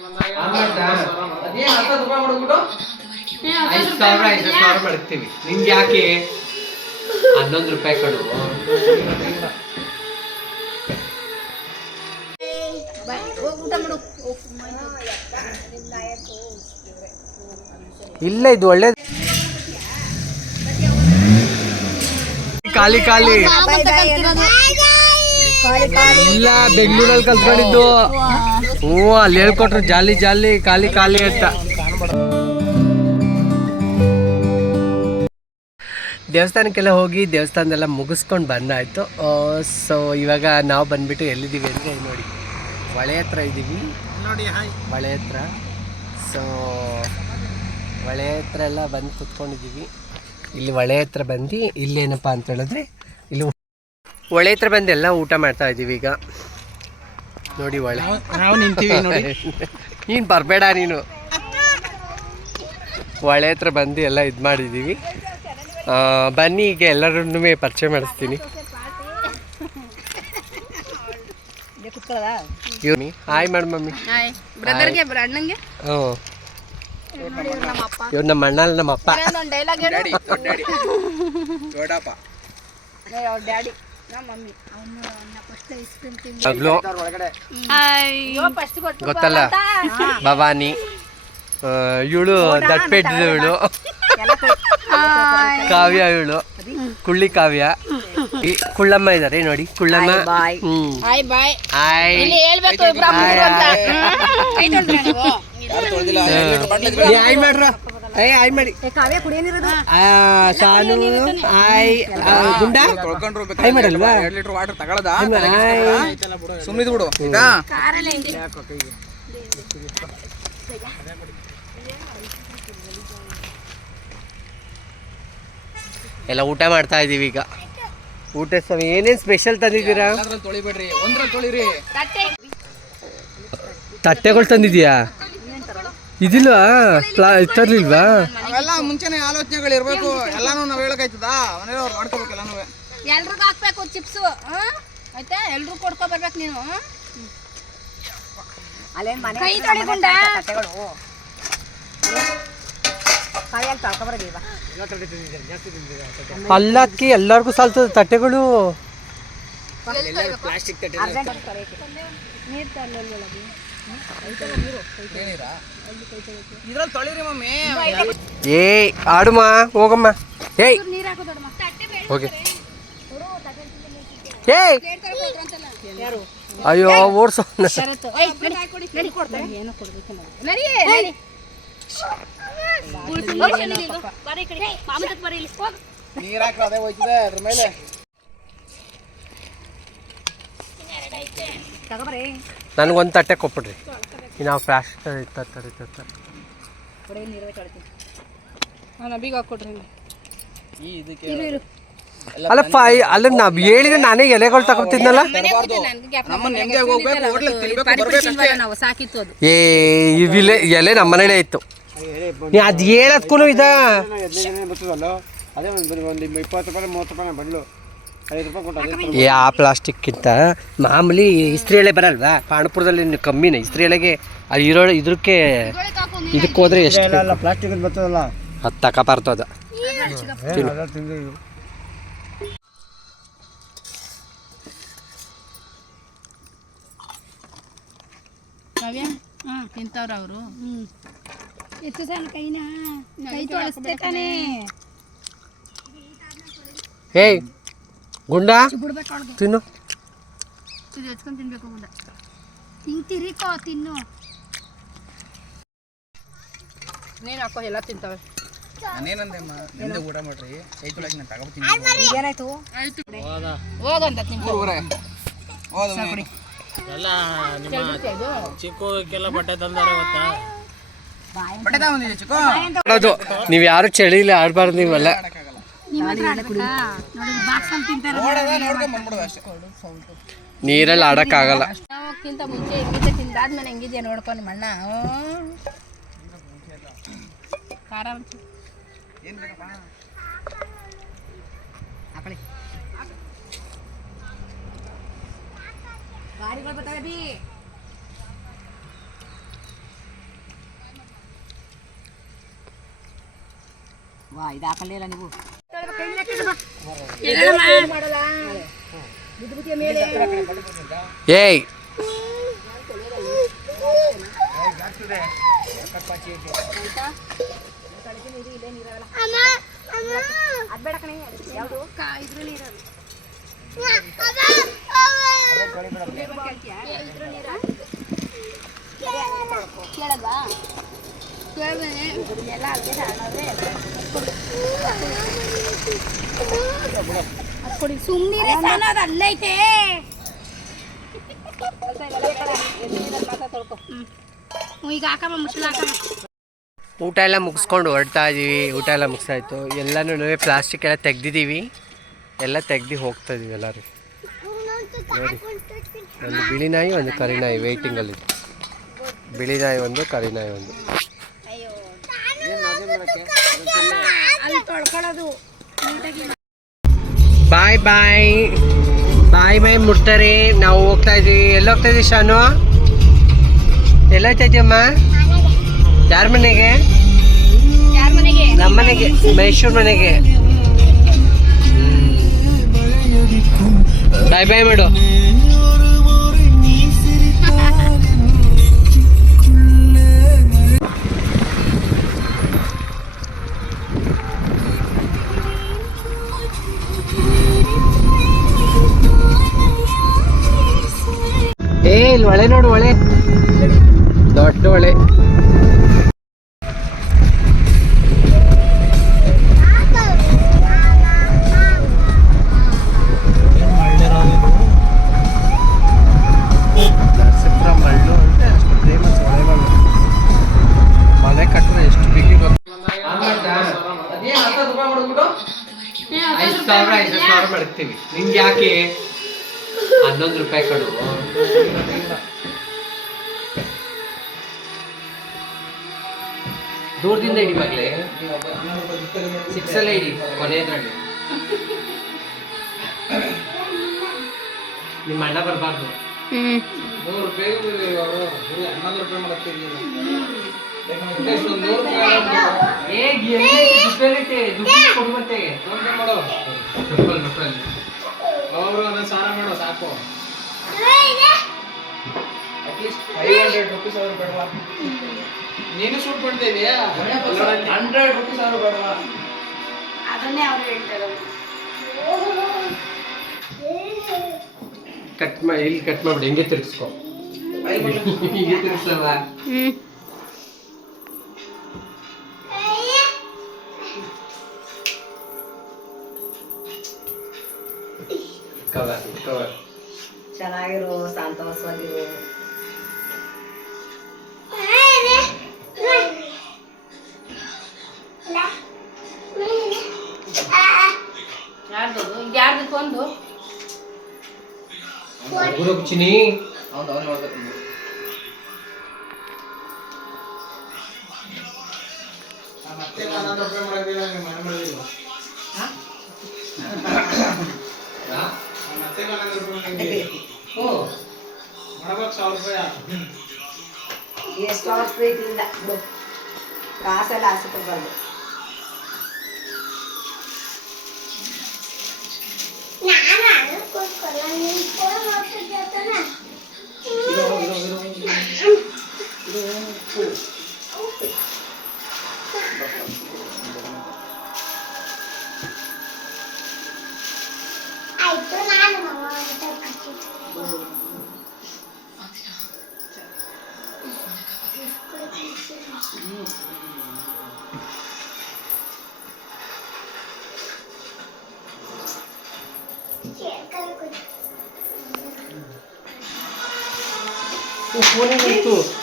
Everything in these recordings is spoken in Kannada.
₹5,000 ಮಾಡ್ತೀವಿ. ನಿಂಗೆ ಯಾಕೆ ₹11 ಕಡು ಇಲ್ಲ, ಇದು ಒಳ್ಳೇದು. ಖಾಲಿ ಖಾಲಿ ಇಲ್ಲ, ಬೆಂಗಳೂರಲ್ಲಿ ಕಲ್ತ್ಕೊಂಡಿದ್ದು. ಹ್ಞೂ, ಅಲ್ಲಿ ಹೇಳ್ಕೊಟ್ರು ಜಾಲಿ ಜಾಲಿ ಖಾಲಿ ಖಾಲಿ ಅಂತ. ದೇವಸ್ಥಾನಕ್ಕೆಲ್ಲ ಹೋಗಿ ದೇವಸ್ಥಾನದೆಲ್ಲ ಮುಗಿಸ್ಕೊಂಡು ಬಂದಾಯಿತು. ಸೊ ಇವಾಗ ನಾವು ಬಂದುಬಿಟ್ಟು ಎಲ್ಲಿದ್ದೀವಿ ಅಂದರೆ ನೋಡಿ, ಹೊಳೆ ಹತ್ರ ಇದ್ದೀವಿ ನೋಡಿ. ಹೊಳೆ ಹತ್ರ. ಸೊ ಹೊಳೆ ಹತ್ರ ಎಲ್ಲ ಬಂದು ಕೂತ್ಕೊಂಡಿದ್ದೀವಿ. ಇಲ್ಲಿ ಹೊಳೆ ಹತ್ರ ಬಂದು ಇಲ್ಲೇನಪ್ಪ ಅಂತ ಹೇಳಿದ್ರೆ, ಇಲ್ಲಿ ಹೊಳೆ ಹತ್ರ ಬಂದು ಎಲ್ಲ ಊಟ ಮಾಡ್ತಾ ಇದ್ದೀವಿ ಈಗ ನೋಡಿ. ಹೊಳೆ ನಾವು ನಿಂತೀವಿ ನೋಡಿ. ನೀನು ಬರಬೇಡ, ನೀನು ಹೊಳೆ ಹತ್ರ ಬಂದು ಎಲ್ಲ ಇದು ಮಾಡಿದ್ದೀವಿ. ಬನ್ನಿ, ಈಗ ಎಲ್ಲರನ್ನೂ ಪರಿಚಯ ಮಾಡಿಸ್ತೀನಿ. ಹಾಯ್ ಮಾಡಿ ಮಮ್ಮಿ. ಹ್ಞೂ, ಇವ್ರು ನಮ್ಮ ಅಣ್ಣ, ನಮ್ಮ ಅಪ್ಪ. ಗೊತ್ತಲ್ಲ, ಭವಾನಿ. ಇವಳು ದಟ್ಪೆಟ್ಟಿದವಳು, ಕಾವ್ಯ. ಇವಳು ಕುಳ್ಳಿ ಕಾವ್ಯ. ಕುಳ್ಳಮ್ಮ ಇದಾರೆ ನೋಡಿ, ಕುಳ್ಳಮ್ಮ. ಹಾಯ್ ಮಾಡ್ರ, ಹಾಯ್ ಮಾಡಿ. ಸಾನು ಹಾಯ್. ಗುಂಡ ಹಾಯ್ ಮಾಡಲ್ವಾ? ಸುಮ್ಮನೆ ಬಿಡು. ಎಲ್ಲ ಊಟ ಮಾಡ್ತಾ ಇದೀವಿ ಈಗ. ಊಟ ಏನೇನು ಸ್ಪೆಷಲ್ ತಂದಿದ್ದೀರಾ? ತಟ್ಟೆಗಳು ತಂದಿದ್ಯಾ? ಇದಿಲ್ವಾ? ತರ್ಲಿಲ್ವಾ? ಅವೆಲ್ಲ ಮುಂಚೆನೆ ಆಲೋಚನೆಗಳು ಇರ್ಬೇಕು. ಎಲ್ಲಾನು ನಾವ್ ಹೇಳಕಾಯ್ತದ, ಮನೆಯವ್ರು ಮಾಡ್ಕೋಬೇಕು. ಎಲ್ಲಾನು ಎಲ್ರಿಗೂ ಹಾಕ್ಬೇಕು ಚಿಪ್ಸ್. ಆಯ್ತಾ? ಎಲ್ರು ಕೊಡ್ಕೊ ಬರ್ಬೇಕು ನೀನು. ಕೈ ತೊಳಿಕೊಂಡ ಅಲ್ಲಕ್ಕಿ ಎಲ್ಲರಿಗೂ ಸಾಲ್ತದ ತಟ್ಟೆಗಳು. ಏ ಆಡುಮ್ಮ, ಹೋಗಮ್ಮ. ಏಯ್ ಹೋಗಿ. ಏಯ್ ಅಯ್ಯೋ, ಓಡ್ಸೋ. ನನಗೊಂದು ತಟ್ಟೆ ಕೊಟ್ಬಿಡ್ರಿ. ನಾವು ಫ್ಲಾಶ್ ಅಲ್ಲ ಅಲ್ಲ, ನಾವು ಹೇಳಿದ್ರೆ ನಾನೇ ಎಲೆಗಳು ತಗೊತಿದ್ನಲ್ಲ. ಏ ಇವಿಲೆ ಎಲೆ ನಮ್ಮ ಮನೇಲೆ ಇತ್ತು. ನೀ ಅದು ಹೇಳೋದ್ಕೂ ಇದ. ಏ ಆ ಪ್ಲಾಸ್ಟಿಕ್ಕಿಂತ ಮಾಮೂಲಿ ಇಸ್ತ್ರಿ ಎಳೆ ಬರಲ್ವಾ? ಪಾಂಡಪುರದಲ್ಲಿ ಕಮ್ಮಿನ ಇಸ್ತ್ರಿ ಎಳೆಗೆ. ಅದು ಇದಕ್ಕೆ ಇದಕ್ಕೆ ಹೋದ್ರೆ ಎಷ್ಟು ಪ್ಲಾಸ್ಟಿಕ್ ಬರ್ತದಲ್ಲ, ಅದು ತಗೊಬಾರ್ದು. ತಿಂತವ್ರ ಅವರು. ಎಷ್ಟು ಸಲ ಕೈ ತೊಳಸ್ತೆ ತಾನೇ. ಏಯ್ ಗುಂಡ ತಿನ್ನು. ಇದು ಹೆಚ್ಕೊಂಡು ತಿನ್ಬೇಕು. ಗುಂಡ ತಿಂತಿರಿಕೋ, ತಿನ್ನು. ನೀನು ಹಾಕೋ, ಎಲ್ಲ ತಿಂತವೆ. ನಾನೇನಂದೆಮ್ಮ, ನಿಂದೆ ಊಟ ಮಾಡ್ರಿ. ಕೈ ತೊಳಕ್ಕೆ ನಾನು ತಗೋತೀನಿ. ಏನಾಯ್ತು? ಹೋಗಂತ ಎಲ್ಲ ನಿಮ್ಮ ಚಿಕ್ಕಕ್ಕೆಲ್ಲ ಬಟ್ಟೆ ತಂದಾರೆ ಗೊತ್ತಾ? ಬಟ್ಟೆ ತಗೊಂಡಿದ್ದೆ ಚಿಕ್ಕ. ನೀವು ಯಾರು ಚಳಿಲಿ ಆಡಬಾರ್ದು. ನೀವೆಲ್ಲ ನೀರಲ್ಲಿ ಆಡಕ್ಕಾಗಲ್ಲ. ನಾವಕ್ಕಿಂತ ಮುಂಚೆ ಹೆಂಗಿದ್ದೆ, ತಿಂದಾದ್ಮೇಲೆ ಹೆಂಗಿದ್ಯಾ ನೋಡ್ಕೊ ನಿಮ್ಮ ಅಣ್ಣ. ಖಾರ ಗಾಡಿಗಳು ಬರ್ತಾವೆ ಬಿ. ಏಯ್ ಕೇಳಲ್ವಾ ಸುಮ್ಮನೆ ಅಲ್ಲೈತೆ ಈಗ ಹಾಕಮ್ಮ ಮುಚ್ಚಳ ಹಾಕಮ್ಮ. ಊಟ ಎಲ್ಲ ಮುಗಿಸ್ಕೊಂಡು ಹೊರಡ್ತಾ ಇದ್ದೀವಿ. ಊಟ ಎಲ್ಲ ಮುಗಿಸಾಯ್ತು. ಎಲ್ಲನೂ ಪ್ಲಾಸ್ಟಿಕ್ ಎಲ್ಲ ತೆಗ್ದಿದ್ದೀವಿ. ಎಲ್ಲ ತೆಗ್ದು ಹೋಗ್ತಾ ಇದೀವಿ ಎಲ್ಲರೂ. ನೋಡಿ, ಒಂದು ಬಿಳಿ ನಾಯಿ, ಒಂದು ಕರಿ ನಾಯಿ ವೇಯ್ಟಿಂಗಲ್ಲಿ. ಬಿಳಿ ನಾಯಿ ಒಂದು, ಕರಿ ನಾಯಿ ಒಂದು. ಬಾಯ್ ಬಾಯ್ ಬಾಯ್ ಬಾಯ್ ಮುಟ್ತಾರೆ. ನಾವು ಹೋಗ್ತಾ ಇದೀವಿ. ಎಲ್ಲಿ ಹೋಗ್ತಾ ಇದೀವಿ ಶಾನು? ಎಲ್ಲ ಹೋಗ್ತಾ ಇದೀಯಮ್ಮ? ಯಾರ ಮನೆಗೆ? ನಮ್ಮ ಮನೆಗೆ, ಮೈಸೂರು ಮನೆಗೆ. ಬಾಯ್ ಬಾಯ್ ಮಾಡು. ಇಲ್ಲಿ ಒಳೆ ನೋಡು, ಒಳೆ ದೊಡ್ಡ ಒಳೆ. ನರಸೀಪುರ ಮಳ್ಳು ಅಂದ್ರೆ ಅಷ್ಟು ಫೇಮಸ್ ಒಳೆಗಳು. ಮನೆ ಕಟ್ಟರೆ ಎಷ್ಟು ಬಿಗಿ ಗೊತ್ತು. 5,000 ಮಾಡ್ತೀವಿ. ನಿಮ್ಗೆ ಯಾಕೆ 11 ರೂಪಾಯಿ ಕೊಡು. ದೂರದಿಂದ ಇಡಿ ಮಗಳೇ, 6 ಅಲ್ಲೇ ಇಡಿ ಕೊನೆಯದ್ರಲ್ಲಿ. ನಿಮ್ಮ ಅಣ್ಣ ಬರಬಾರ್ದು. 100 ರೂಪಾಯಿ ಅವರು 11 ರೂಪಾಯಿ ಮಾಡ್ತೀವಿ. ಅವರು ಸಾರ ಮಾಡೋ ಸಾಕು. ಅಟ್ಲೀಸ್ಟ್ 500 ರೂಪೀಸ್ ಅವ್ರು ಬೇಡವಾ? ನೀನು ಶೂಟ್ ಮಾಡ್ತಿದೀಯಾ? 100 ರೂಪೀಸ್ ಅವ್ರು ಬೇಡವಾ? ಅದನ್ನೇ ಅವ್ರು ಹೇಳ್ತಾರೆ. ಇಲ್ಲಿ ಕಟ್ ಮಾಡ್ಬಿಡಿ. ಹಿಂಗೆ ತಿರ್ಗಿಸ್ಕೊ. ಹಿಂಗೆ ತಿರ್ಗಿಸಲ್ವಾ? ಕವರ್ ಚೆನ್ನಾಗಿರು, ಸಂತೋಷವಾಗಿರು. ಯಾರ್ದು ಇದು? ಯಾರ್ದು ಫೋನ್ದು? ಚಿನಿ ಅವ್ನು ನೋಡ್ಬೇಕು. ಮತ್ತೆ 11 ರೂಪಾಯಿ ಮಾಡಿದಿಲ್ಲ, ನಿಮ್ಮ ಮನೆ ಮಾಡಿದಿಲ್ವಾ? ಮತ್ತೆ 11 ರೂಪಾಯಿ ಮಾಡ್ಬೇಕು. 1,000 ರೂಪಾಯಿ ಎಷ್ಟು ಅವ್ರ ಪ್ರೀತಿಯಿಂದ ಕಾಸೆಲ್ಲ ಆಸೆ ತಗೊಳ್ದು.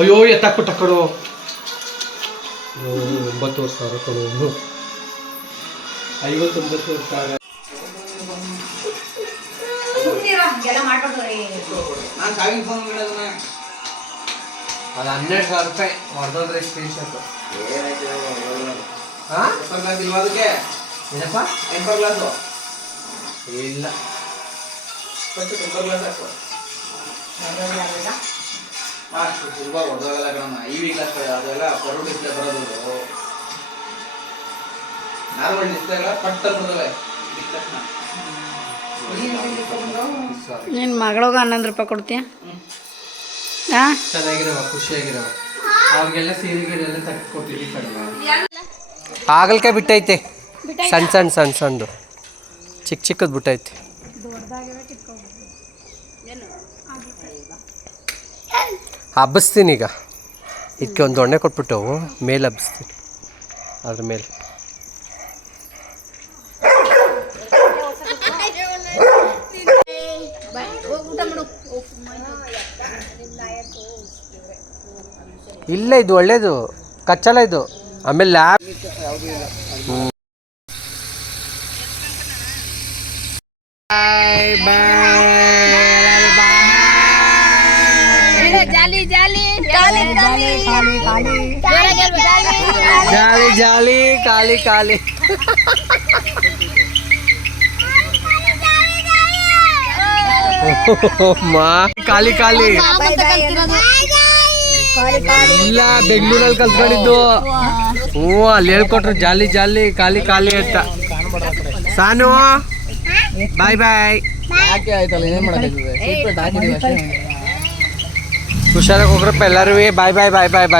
ಅಯ್ಯೋ ಎತ್ತಾಕ್ಬಿಟ್ಟ ಕಡು. 9,000 ಕೊಡು. 59,000. ನಾನು ಸಾವಿನ ಫೋನ್ ಬಿಡೋದನ್ನ ಅದು 12,000 ರೂಪಾಯಿ ಹೊಡೆದೋದ್ರೆ ಸ್ಕ್ರೀನ್ ಶಾಟ್. ಹಾಂ, ಟೆಂಪರ್ ಗ್ಲಾಸ್ ಇಲ್ವಾ ಅದಕ್ಕೆ? ಏನಪ್ಪ ಟೆಂಪರ್ ಗ್ಲಾಸು ಇಲ್ಲ. ಫಸ್ಟ್ ಟೆಂಪರ್ ಗ್ಲಾಸ್ ಹಾಕುವ. ಅಷ್ಟು ಸುಲಭ ಹೊಡೆದೋಗಲ್ಲ ಕಣಮ್ಮ. EV ಗ್ಲಾಸ್ ಅದೆಲ್ಲ ಪರೋಟ ಡಿಸ್ಪ್ಲೇ ಬರೋದು. ನಾರ್ಮಲ್ ಡಿಸ್ಪ್ಲೇಗಳ ಪಟ್ಟ ಬಿಡ್ತವೆ ಇದ್ದ ತಕ್ಷಣ. ನಿನ್ನ ಮಗಳಿಗೆ 11 ರೂಪಾಯಿ ಕೊಡ್ತೀಯ ಹಾಂ ಚೆನ್ನಾಗಿರವ ಖುಷಿಯಾಗಿರವ ಅವ್ರಿಗೆಲ್ಲ ಸೀರೆ ಗೀರೆ ಎಲ್ಲ ತೆಗೆದುಕೊಟ್ಟಿದ್ವಿ ಕಡಿಮೆ ಹಾಗಲ್ಕಾಯಿ ಬಿಟ್ಟೈತೆ ಸಣ್ಣದು ಚಿಕ್ಕದು ಬಿಟ್ಟೈತೆ ಹಬ್ಬಸ್ತೀನಿ ಈಗ ಇದಕ್ಕೆ ಒಂದು ದೊಣ್ಣೆ ಕೊಟ್ಬಿಟ್ಟು ಮೇಲೆ ಹಬ್ಬಸ್ತೀನಿ ಅದ್ರ ಮೇಲೆ ಇಲ್ಲ ಇದು ಒಳ್ಳೇದು ಕಚ್ಚಲ್ಲ ಇದು ಆಮೇಲೆ ಲ್ಯಾಬ್ ಜಾಲಿ ಜಾಲಿ ಜಾಲಿ ಜಾಲಿ ಖಾಲಿ ಖಾಲಿ ಮಾ ಖಾಲಿ ಖಾಲಿ ಇಲ್ಲ ಬೆಂಗಳೂರಲ್ಲಿ ಕಲ್ತ್ಕೊಂಡಿದ್ದು ಹ್ಞೂ ಅಲ್ಲಿ ಹೇಳ್ಕೊಟ್ರು ಜಾಲಿ ಜಾಲಿ ಖಾಲಿ ಖಾಲಿ ಅಂತ ಸಾನು ಬಾಯ್ ಬಾಯ್ ಯಾಕೆ ಆಯ್ತಲ್ಲ ಏನ್ ಮಾಡಕ್ಕಾಗ್ತದೆ ಸೀಟ್ ಬೆಲ್ಟ್ ಹಾಕಿದೀವಿ ಅಷ್ಟೇ. ಹುಷಾರಾಗಿ ಹೋಗ್ರಪ್ಪ ಎಲ್ಲರೂ ಬಾಯ್ ಬಾಯ್ ಬಾಯ್ ಬಾಯ್ ಬಾಯ್